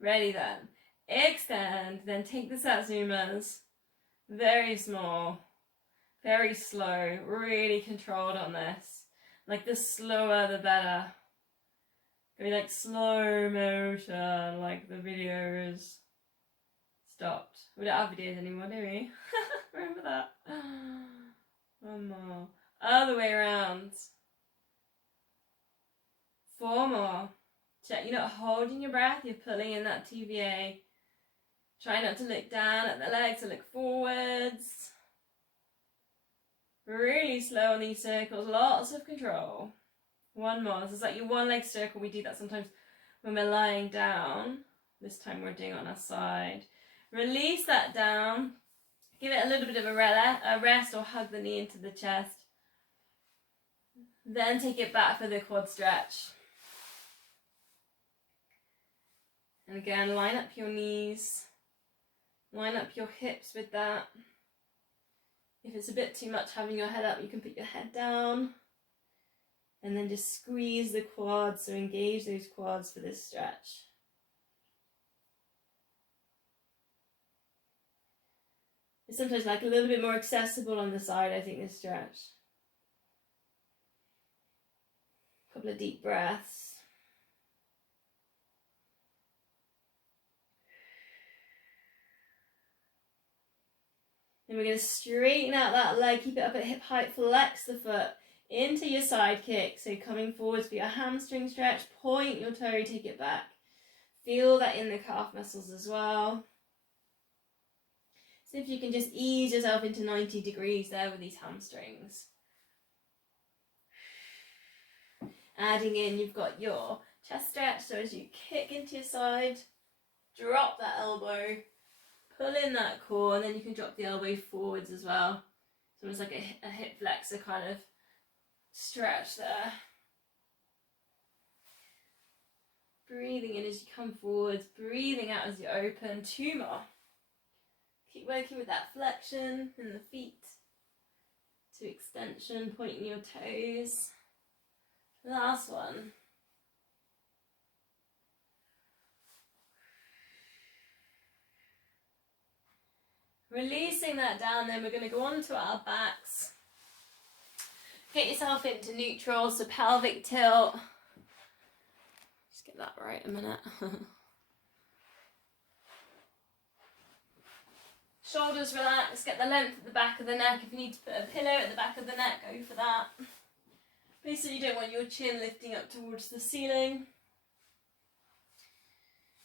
Ready then. Extend, then take the satsumas. Very small, very slow, really controlled on this. Like the slower the better. Go like slow motion, like the videos stopped. We don't have videos anymore, do we? Remember that? One more. Other way around. 4 more. Check, you're not holding your breath, you're pulling in that TVA. Try not to look down at the legs, or look forwards. Really slow on these circles, lots of control. 1 more. This is like your one leg circle. We do that sometimes when we're lying down. This time we're doing it on our side. Release that down. Give it a little bit of a rest or hug the knee into the chest. Then take it back for the quad stretch. And again, line up your knees. Line up your hips with that. If it's a bit too much having your head up, you can put your head down. And then just squeeze the quads, so engage those quads for this stretch. It's sometimes like a little bit more accessible on the side, I think, this stretch. A couple of deep breaths. And we're going to straighten out that leg, keep it up at hip height, flex the foot into your side kick. So coming forwards for your hamstring stretch, point your toe, take it back. Feel that in the calf muscles as well. So if you can just ease yourself into 90 degrees there with these hamstrings. Adding in, you've got your chest stretch, so as you kick into your side, drop that elbow, pull in that core, and then you can drop the elbow forwards as well. So it's like a hip flexor kind of stretch there. Breathing in as you come forwards, breathing out as you open. 2 more. Keep working with that flexion in the feet to extension, pointing your toes. Last one. Releasing that down, then we're going to go on to our backs. Get yourself into neutral, so pelvic tilt. Just get that right a minute. Shoulders relaxed, get the length at the back of the neck. If you need to put a pillow at the back of the neck, go for that. Basically, you don't want your chin lifting up towards the ceiling.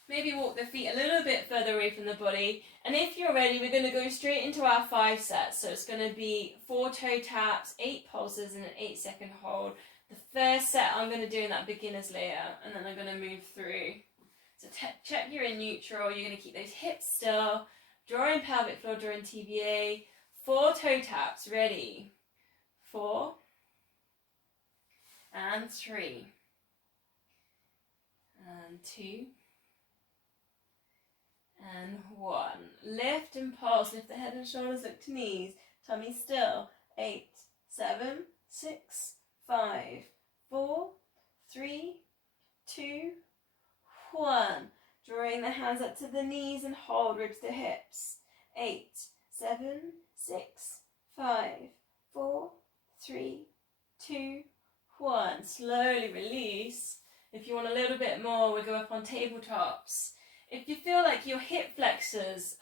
Maybe walk the feet a little bit further away from the body. And if you're ready, we're going to go straight into our 5 sets. So it's going to be 4 toe taps, 8 pulses, and an 8-second hold. The first set I'm going to do in that beginner's layer, and then I'm going to move through. So check you're in neutral. You're going to keep those hips still. Drawing pelvic floor, drawing TBA. 4 toe taps, ready. 4. And 3. And 2. And 1. Lift and pulse. Lift the head and shoulders, look to knees. Tummy still. 8, 7, 6, 5, 4, 3, 2, 1. Drawing the hands up to the knees and hold, ribs to hips. 8, 7, 6, 5, 4, 3, 2, 1. Slowly release. If you want a little bit more, we'll go up on tabletops. If you feel like your hip flexors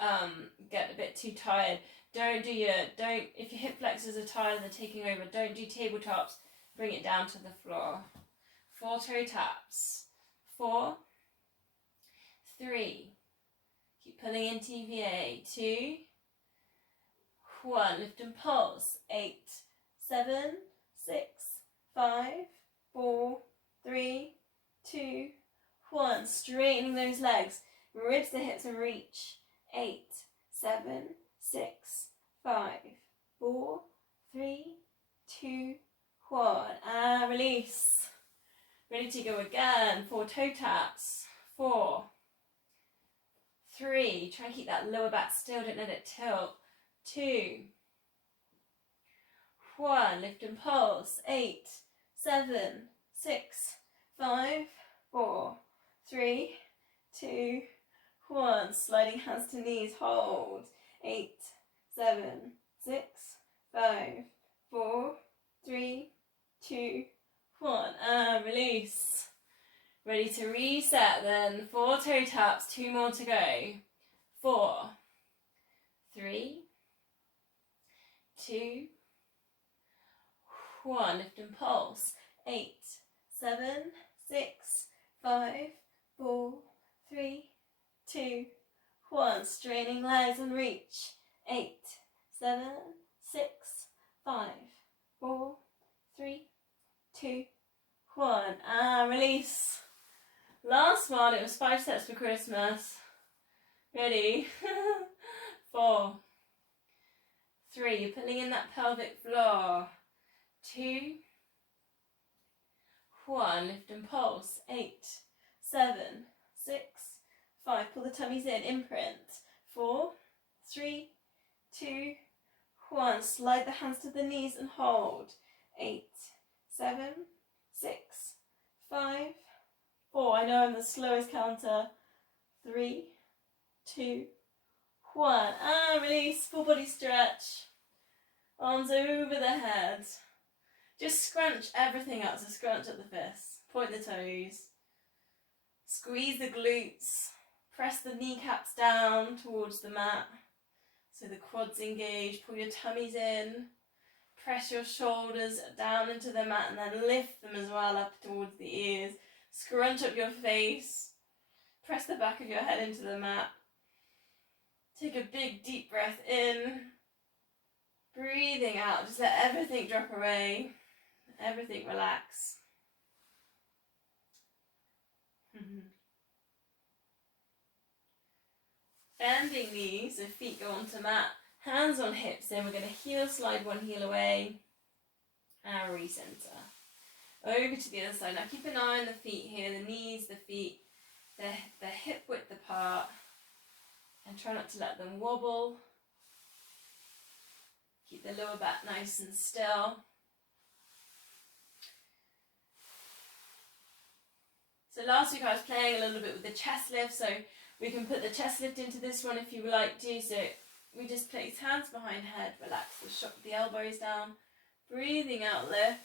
get a bit too tired, if your hip flexors are tired and they're taking over, don't do tabletops. Bring it down to the floor. 4 toe taps. 4, 3. Keep pulling in TVA. 2, 1. Lift and pulse. 8, 7, 6, 5, 4, 3, 2, 1. Straightening those legs. Ribs to hips and reach. 8, 7, 6, 5, 4, 3, 2, 1. And release. Ready to go again. 4 toe taps. 4, 3. Try and keep that lower back still. Don't let it tilt. 2, 1. Lift and pulse. 8, 7, 6, 5, 4, 3, 2, 1. Sliding hands to knees. Hold. 8, 7, 6, 5, 4, 3, 2, 1. And release. Ready to reset then. 4 toe taps. 2 more to go. 4, 3, 2, 1. Lift and pulse. 8, 7, 6, 5, 4, 3, 2, 1. Straining legs and reach. 8, 7, 6, 5, 4, 3, 2, 1. And release. Last one. It was 5 sets for Christmas. Ready? 4, 3, you're pulling in that pelvic floor. 2, 1, lift and pulse. 8, 7, 6, 5, pull the tummies in, imprint. 4, 3, 2, 1, slide the hands to the knees and hold. 8, 7, 6, 5, 4, I know I'm the slowest counter. 3, 2, 1, and release, full body stretch. Arms over the head. Just scrunch everything up, so scrunch at the fists, point the toes, squeeze the glutes, press the kneecaps down towards the mat, so the quads engage, pull your tummies in, press your shoulders down into the mat and then lift them as well up towards the ears, scrunch up your face, press the back of your head into the mat, take a big deep breath in, breathing out, just let everything drop away. Everything relax. Bending knees, so feet go onto mat, hands on hips, then we're going to heel slide one heel away and recenter. Over to the other side. Now keep an eye on the feet here, the knees, the feet, they're hip width apart, and try not to let them wobble. Keep the lower back nice and still. So last week I was playing a little bit with the chest lift, so we can put the chest lift into this one if you would like to. So we just place hands behind head, relax the elbows down, breathing out, lift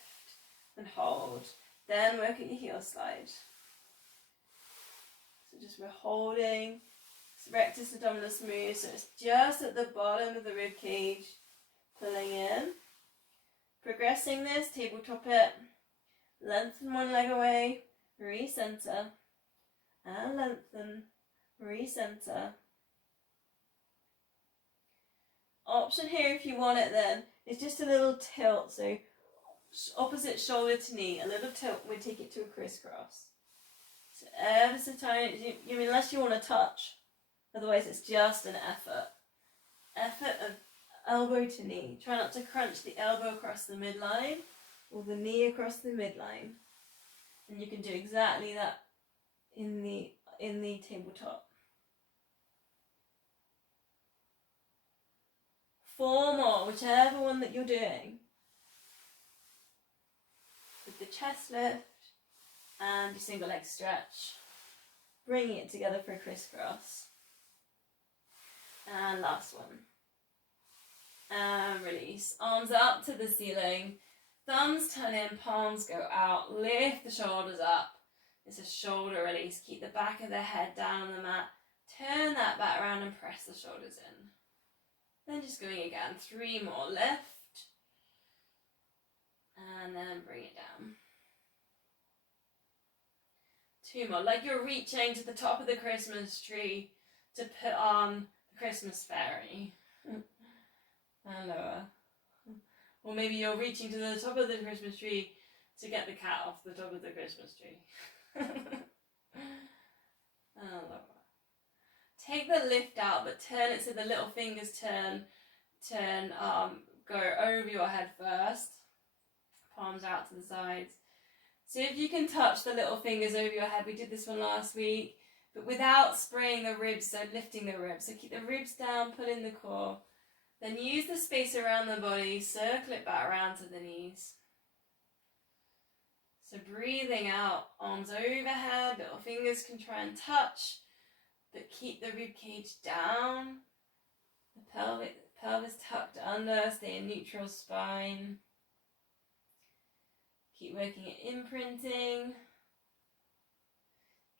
and hold. Then work at your heel slide. So just we're holding, rectus abdominis move, so it's just at the bottom of the rib cage, pulling in. Progressing this, tabletop it, lengthen one leg away, recenter, and lengthen, recenter. Option here if you want it then is just a little tilt, so opposite shoulder to knee, a little tilt, we take it to a crisscross. So ever so tiny, unless you want to touch, otherwise it's just an effort. Effort of elbow to knee. Try not to crunch the elbow across the midline or the knee across the midline. And you can do exactly that in the tabletop. 4 more, whichever one that you're doing. With the chest lift and your single leg stretch. Bringing it together for a crisscross. And last one. And release. Arms up to the ceiling. Thumbs turn in, palms go out. Lift the shoulders up. It's a shoulder release. Keep the back of the head down on the mat. Turn that back around and press the shoulders in. Then just going again. 3 more. Lift. And then bring it down. 2 more. Like you're reaching to the top of the Christmas tree to put on the Christmas fairy. And lower. Or maybe you're reaching to the top of the Christmas tree to get the cat off the top of the Christmas tree. And lower. Take the lift out, but turn it so the little fingers go over your head first. Palms out to the sides. So if you can touch the little fingers over your head, we did this one last week, but without spraying the ribs, so lifting the ribs. So keep the ribs down, pull in the core. Then use the space around the body, circle it back around to the knees. So breathing out, arms overhead, little fingers can try and touch, but keep the rib cage down. The pelvis tucked under, stay in neutral spine. Keep working at imprinting.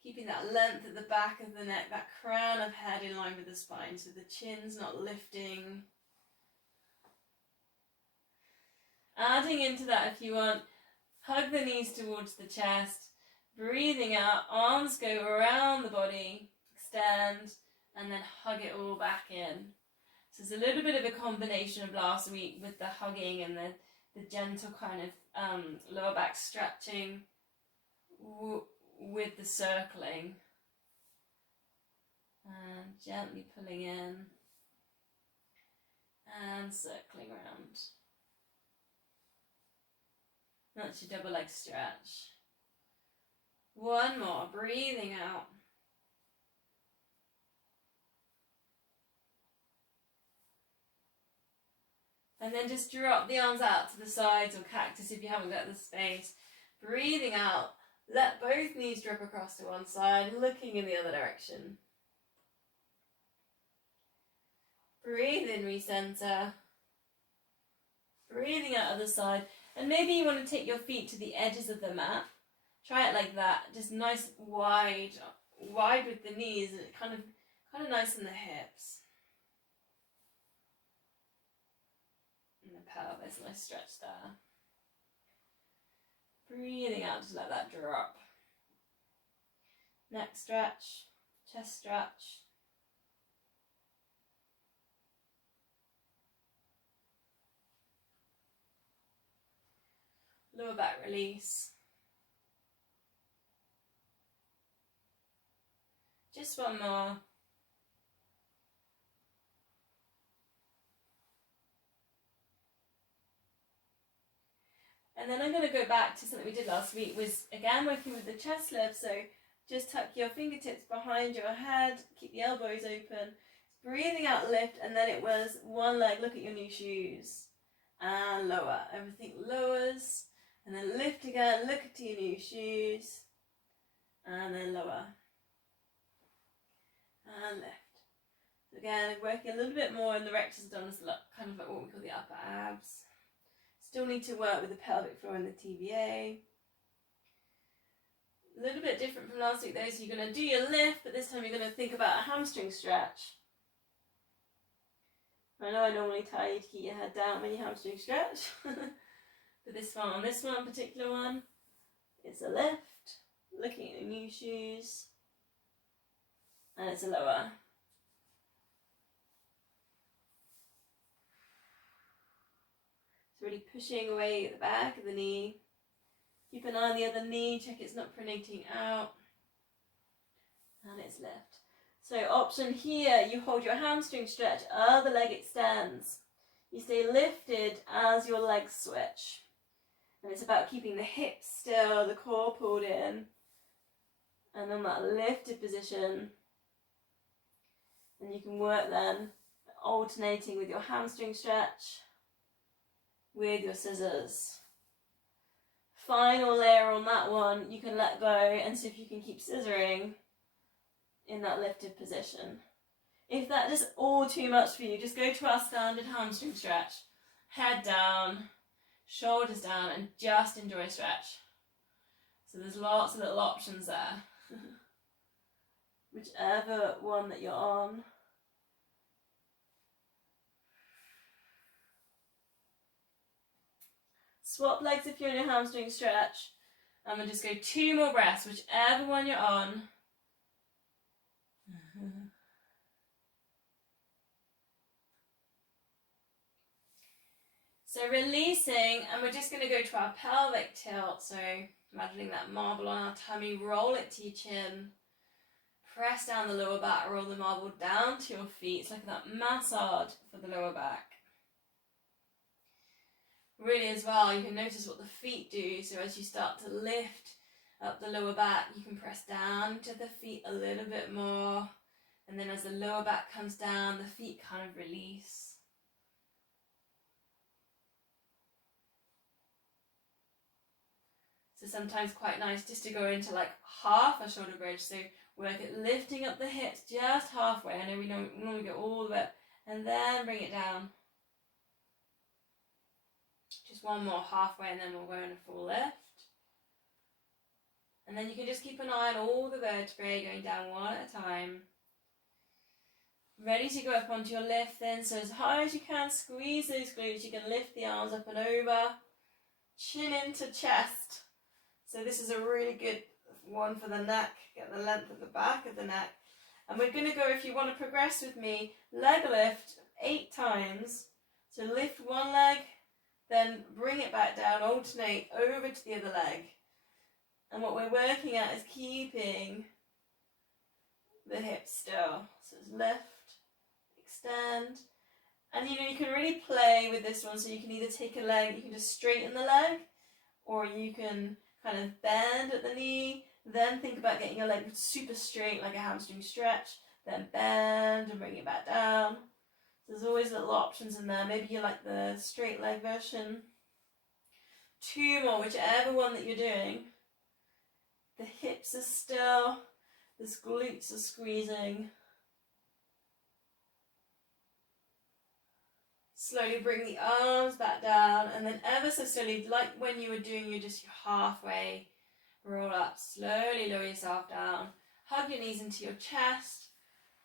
Keeping that length at the back of the neck, that crown of head in line with the spine, so the chin's not lifting. Adding into that if you want, hug the knees towards the chest, breathing out, arms go around the body, extend, and then hug it all back in. So it's a little bit of a combination of last week with the hugging and the gentle kind of lower back stretching with the circling. And gently pulling in And circling around. That's your double leg stretch. One more, breathing out. And then just drop the arms out to the sides or cactus if you haven't got the space. Breathing out. Let both knees drop across to one side, looking in the other direction. Breathe in, recenter. Breathing out other side. And maybe you want to take your feet to the edges of the mat. Try it like that. Just nice wide with the knees, and kind of nice in the hips. And the pelvis, nice stretch there. Breathing out, just let that drop. Neck stretch, chest stretch. Lower back release. Just one more. And then I'm going to go back to something we did last week, was again working with the chest lift. So just tuck your fingertips behind your head, keep the elbows open. Breathing out, lift, and then it was one leg, look at your new shoes. And lower, everything lowers. And then lift again, look at your new shoes. And then lower. And lift. So again, working a little bit more in the rectus abdominis, kind of like what we call the upper abs. Still need to work with the pelvic floor and the TVA. A little bit different from last week though, so you're going to do your lift, but this time you're going to think about a hamstring stretch. I know I normally tell you to keep your head down when you hamstring stretch, but this one particular one, it's a lift, looking at your new shoes, and it's a lower. It's really pushing away at the back of the knee. Keep an eye on the other knee, check it's not pronating out, and it's lift. So option here, you hold your hamstring stretch, other leg extends. You stay lifted as your legs switch. And it's about keeping the hips still, the core pulled in. And then that lifted position. And you can work then alternating with your hamstring stretch, with your scissors. Final layer on that one, you can let go and see if you can keep scissoring in that lifted position. If that is all too much for you, just go to our standard hamstring stretch. Head down, shoulders down, and just enjoy stretch. So there's lots of little options there. Whichever one that you're on. Swap legs if you're in your hamstring stretch. And we'll just go 2 more breaths, whichever one you're on. So releasing, and we're just going to go to our pelvic tilt. So imagining that marble on our tummy, roll it to your chin. Press down the lower back, roll the marble down to your feet. It's like that massage for the lower back. Really as well, you can notice what the feet do. So as you start to lift up the lower back, you can press down to the feet a little bit more. And then as the lower back comes down, the feet kind of release. So sometimes quite nice just to go into like half a shoulder bridge. So work at lifting up the hips just halfway. I know we normally go all the way up, and then bring it down. Just one more halfway, and then we'll go in a full lift. And then you can just keep an eye on all the vertebrae going down one at a time. Ready to go up onto your lift then. So as high as you can, squeeze those glutes. You can lift the arms up and over. Chin into chest. So this is a really good one for the neck. Get the length of the back of the neck. And we're going to go, if you want to progress with me, leg lift 8 times. So lift one leg, then bring it back down, alternate over to the other leg. And what we're working at is keeping the hips still. So it's lift, extend, And you know, you can really play with this one, so you can either take a leg, you can just straighten the leg, or you can kind of bend at the knee, then think about getting your leg super straight like a hamstring stretch, then bend and bring it back down. So there's always little options in there. Maybe you like the straight leg version. 2 more, whichever one that you're doing. The hips are still, the glutes are squeezing. Slowly bring the arms back down, and then ever so slowly, like when you were doing your halfway roll up, slowly lower yourself down. Hug your knees into your chest.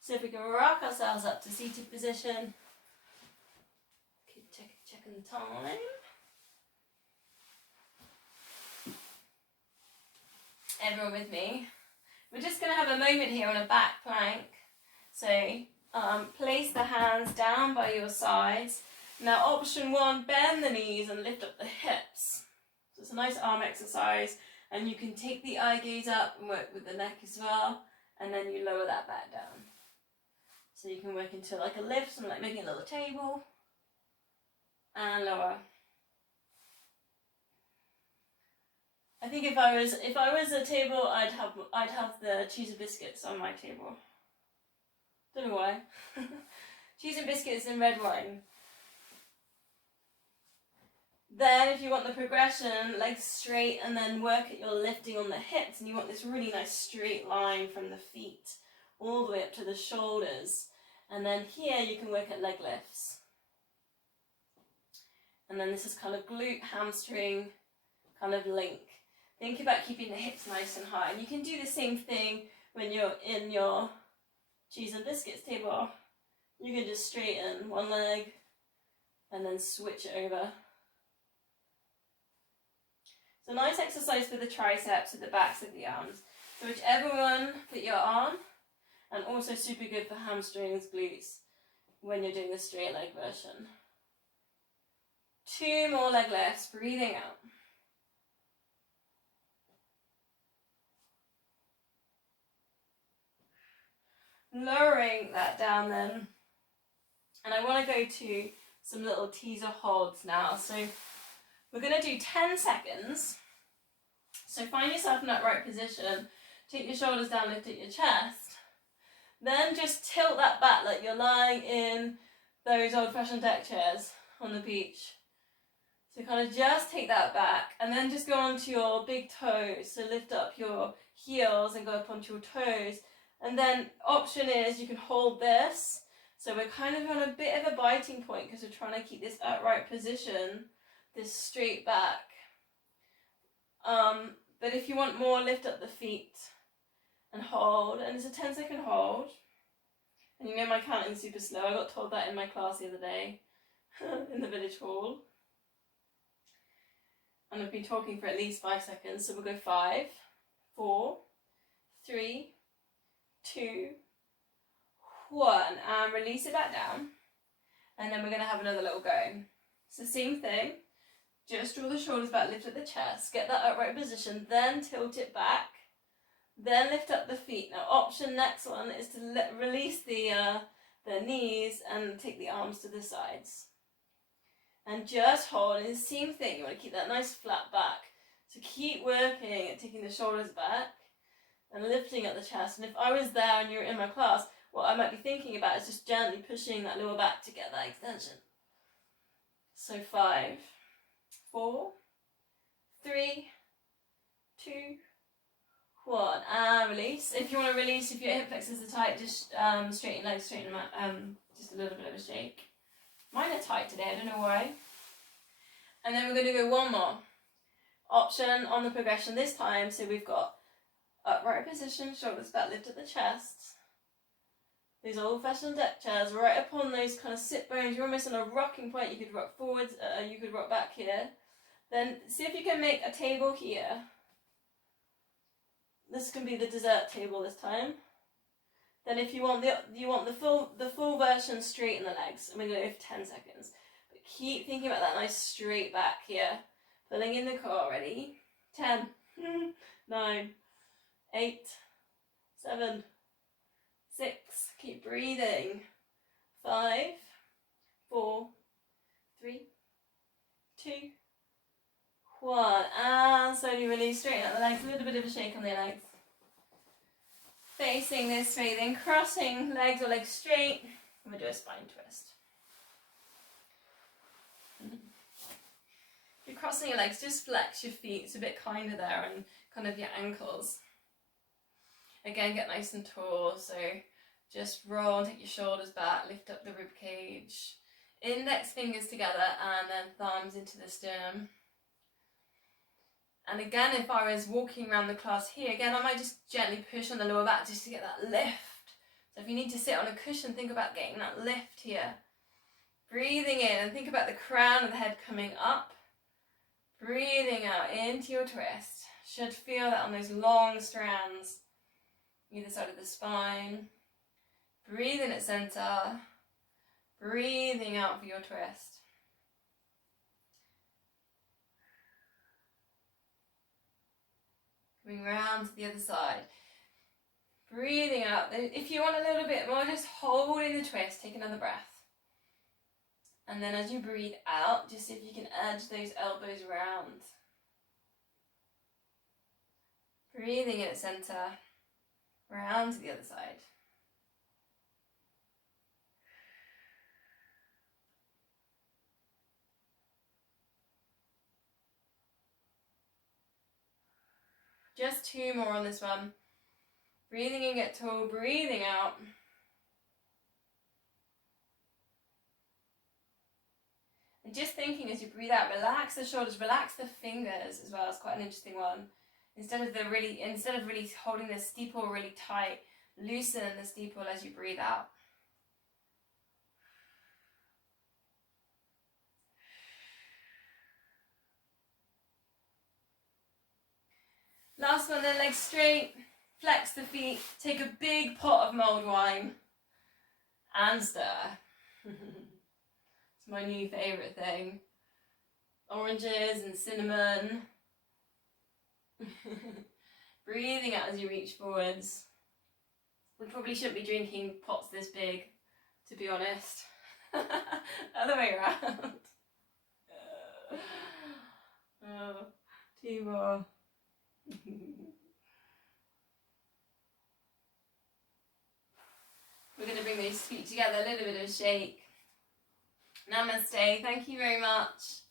So if we can rock ourselves up to seated position. Keep checking the time. Everyone with me? We're just going to have a moment here on a back plank. So place the hands down by your sides. Now option 1, bend the knees and lift up the hips. So it's a nice arm exercise, and you can take the eye gaze up and work with the neck as well, and then you lower that back down. So you can work into like a lift, something like making a little table, and lower. I think if I was a table, I'd have the cheese and biscuits on my table. Don't know why. Cheese and biscuits and red wine. Then if you want the progression, legs straight, and then work at your lifting on the hips, and you want this really nice straight line from the feet all the way up to the shoulders. And then here you can work at leg lifts. And then this is kind of glute, hamstring, kind of link. Think about keeping the hips nice and high. And you can do the same thing when you're in your cheese and biscuits table. You can just straighten one leg and then switch it over. It's a nice exercise for the triceps and the backs of the arms. So whichever one that you're on, and also super good for hamstrings, glutes, when you're doing the straight leg version. 2 more leg lifts, breathing out. Lowering that down then. And I want to go to some little teaser holds now. So we're going to do 10 seconds. So find yourself in that right position. Take your shoulders down, lift at your chest. Then just tilt that back like you're lying in those old-fashioned deck chairs on the beach. So kind of just take that back, and then just go onto your big toes. So lift up your heels and go up onto your toes. And then option is you can hold this. So we're kind of on a bit of a biting point because we're trying to keep this upright position, this straight back. But if you want more, lift up the feet and hold. And it's a 10-second hold. And you know my counting's super slow. I got told that in my class the other day in the village hall. And I've been talking for at least 5 seconds. So we'll go 5, 4, 3, 2, 1. And release it back down. And then we're going to have another little go. So same thing. Just draw the shoulders back, lift up the chest, get that upright position, then tilt it back, then lift up the feet. Now option next one is to release the knees and take the arms to the sides. And just hold, and it's the same thing, you want to keep that nice flat back. So keep working at taking the shoulders back and lifting up the chest. And if I was there and you're in my class, what I might be thinking about is just gently pushing that lower back to get that extension. So 5, 4, 3, 2, 1, and release. If you want to release, if your hip flexors are tight, just straighten your legs, straighten them out, just a little bit of a shake. Mine are tight today, I don't know why. And then we're going to go one more option on the progression this time. So we've got upright position, shoulders back, lift at the chest. These old-fashioned deck chairs, right up on those kind of sit bones. You're almost on a rocking point. You could rock forwards, you could rock back here. Then see if you can make a table here. This can be the dessert table this time. Then if you want the full version, straighten the legs. I'm going to go for 10 seconds. But keep thinking about that nice straight back here. Pulling in the core. Ready? 10, 9, 8, 7, 6. Keep breathing. 5, 4, 3, 2, 1. And slowly release, straighten out the legs, a little bit of a shake on the legs. Facing this way, then crossing legs or legs straight. I'm going to do a spine twist. If you're crossing your legs, just flex your feet. It's a bit kinder there, and kind of your ankles. Again, get nice and tall. So just roll and take your shoulders back, lift up the rib cage. Index fingers together and then thumbs into the sternum. And again, if I was walking around the class here, again, I might just gently push on the lower back just to get that lift. So if you need to sit on a cushion, think about getting that lift here. Breathing in and think about the crown of the head coming up. Breathing out into your twist. Should feel that on those long strands, either side of the spine. Breathe in at center. Breathing out for your twist. Coming round to the other side. Breathing out. If you want a little bit more, just hold in the twist. Take another breath. And then as you breathe out, just see if you can edge those elbows round. Breathing in at center. Round to the other side. Just 2 more on this one. Breathing in, get tall, breathing out. And just thinking as you breathe out, relax the shoulders, relax the fingers as well. It's quite an interesting one. Instead of really holding the steeple really tight, loosen the steeple as you breathe out. Last one then, legs straight, flex the feet, take a big pot of mulled wine and stir. It's my new favourite thing. Oranges and cinnamon. Breathing out as you reach forwards. We probably shouldn't be drinking pots this big, to be honest. Other way around. 2 more. We're going to bring those feet together, a little bit of a shake. Namaste, thank you very much.